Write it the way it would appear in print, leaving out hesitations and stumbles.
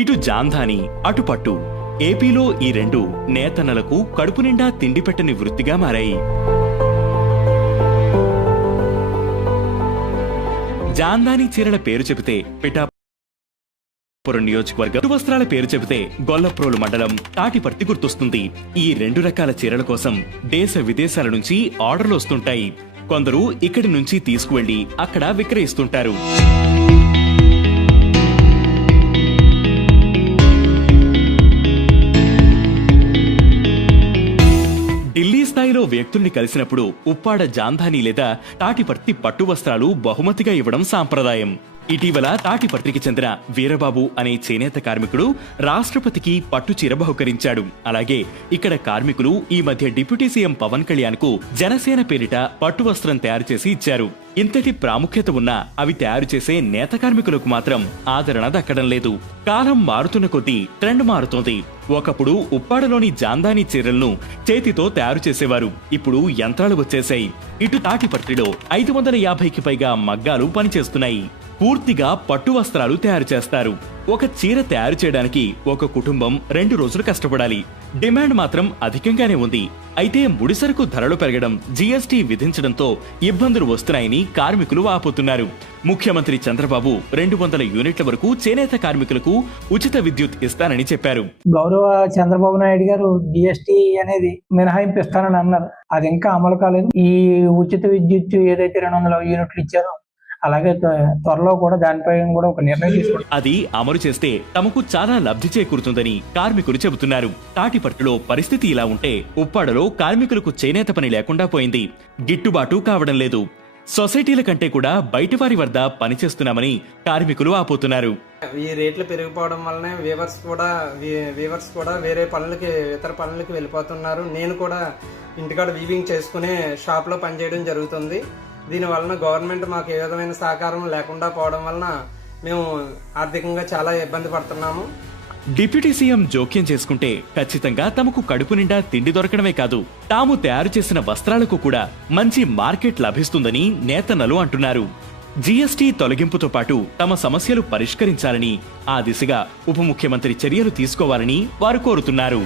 ఇటు జాంధాని అటు పట్టు, ఏపీలో ఈ రెండు నేతన్నలకు కడుపు నిండా తిండి పెట్టని వృత్తిగా మారాయి. జాంధాని చీరల పేరు చెబితే పిఠాపురం నియోజకవర్గం, పట్టు వస్త్రాల పేరు చెబితే గొల్లప్రోలు మండలం తాటిపర్తి గుర్తొస్తుంది. ఈ రెండు రకాల చీరల కోసం దేశ విదేశాల నుంచి ఆర్డర్లు వస్తుంటాయి. కొందరు ఇక్కడి నుంచి తీసుకువెళ్లి అక్కడ విక్రయిస్తుంటారు. ఢిల్లీ స్థాయిలో వ్యక్తుల్ని కలిసినప్పుడు ఉప్పాడ జాంధాని లేదా తాటిపర్తి పట్టు వస్త్రాలు బహుమతిగా ఇవ్వడం సాంప్రదాయం. ఇటీవల తాటిపర్తికి చెందిన వీరబాబు అనే చేనేత కార్మికుడు రాష్ట్రపతికి పట్టు చీర బహుకరించాడు. అలాగే ఇక్కడ కార్మికులు ఈ మధ్య డిప్యూటీ సీఎం పవన్ కళ్యాణ్ కు జనసేన పేరిట పట్టు వస్త్రం తయారు చేసి ఇచ్చారు. ఇంతటి ప్రాముఖ్యత ఉన్నా అవి తయారు చేసే నేత కార్మికులకు మాత్రం ఆదరణ దక్కడం లేదు. కాలం మారుతున్న కొద్దీ ట్రెండ్ మారుతోంది. ఒకప్పుడు ఉప్పాడలోని జాంధాని చీరలను చేతితో తయారు చేసేవారు. ఇప్పుడు యంత్రాలు వచ్చేశాయి. ఇటు తాటిపర్తిలో 550కి పైగా మగ్గాలు పనిచేస్తున్నాయి. పూర్తిగా పట్టు వస్త్రాలు తయారు చేస్తారు. ఒక చీర తయారు చేయడానికి ఒక కుటుంబం 2 రోజులు కష్టపడాలి. డిమాండ్ మాత్రం అధికంగానే ఉంది. అయితే ముడిసరుకు ధరలు పెరగడం, జీఎస్టీ విధించడంతో ఇబ్బందులు వస్తున్నాయని కార్మికులు వాపోతున్నారు. ముఖ్యమంత్రి చంద్రబాబు 200 యూనిట్ల వరకు చేనేత కార్మికులకు ఉచిత విద్యుత్ ఇస్తానని చెప్పారు. గౌరవ చంద్రబాబు నాయుడు గారు జీఎస్టీ అనేది మినహాయింపు ఇస్తానని అన్నారు. అది ఇంకా అమలు కాలేదు. ఈ ఉచిత విద్యుత్ ఏదైతే 200 యూనిట్లు ఇచ్చారో అలాగే త్వరలో కూడా దానిపై కూడా ఒక నిర్ణయం తీసుకుంటారు. అది అమలు చేస్తే తమకు చాలా లబ్ధి చేకూరుతుందని కార్మికులు చెబుతున్నారు. తాటిపట్టులో పరిస్థితి ఇలా ఉంటే ఉప్పాడలో కార్మికులకు చేనేత పని లేకుండా పోయింది. గిట్టుబాటు కావడం లేదు. సొసైటీల కంటే కూడా బయటి వారి వద్ద పనిచేస్తున్నామని కార్మికులు ఆపోతున్నారు. ఈ రేట్లు పెరిగిపోవడం వల్లనే వీవర్స్ కూడా వేరే ఇతర పనులకి వెళ్ళిపోతున్నారు. నేను కూడా ఇంటికాడ వీవింగ్ చేసుకునే షాప్ లో పనిచేయడం జరుగుతుంది. దీని వలన గవర్నమెంట్ మాకు ఏ విధమైన సహకారం లేకుండా పోవడం వలన మేము ఆర్థికంగా చాలా ఇబ్బంది పడుతున్నాము. డిప్యూటీ సీఎం జోక్యం చేసుకుంటే ఖచ్చితంగా తమకు కడుపు నిండా తిండి దొరకడమే కాదు, తాము తయారు చేసిన వస్త్రాలకు కూడా మంచి మార్కెట్ లభిస్తుందని నేతన్నలు అంటున్నారు. జీఎస్టీ తొలగింపుతో పాటు తమ సమస్యలు పరిష్కరించాలని, ఆ దిశగా ఉప ముఖ్యమంత్రి చర్యలు తీసుకోవాలని వారు కోరుతున్నారు.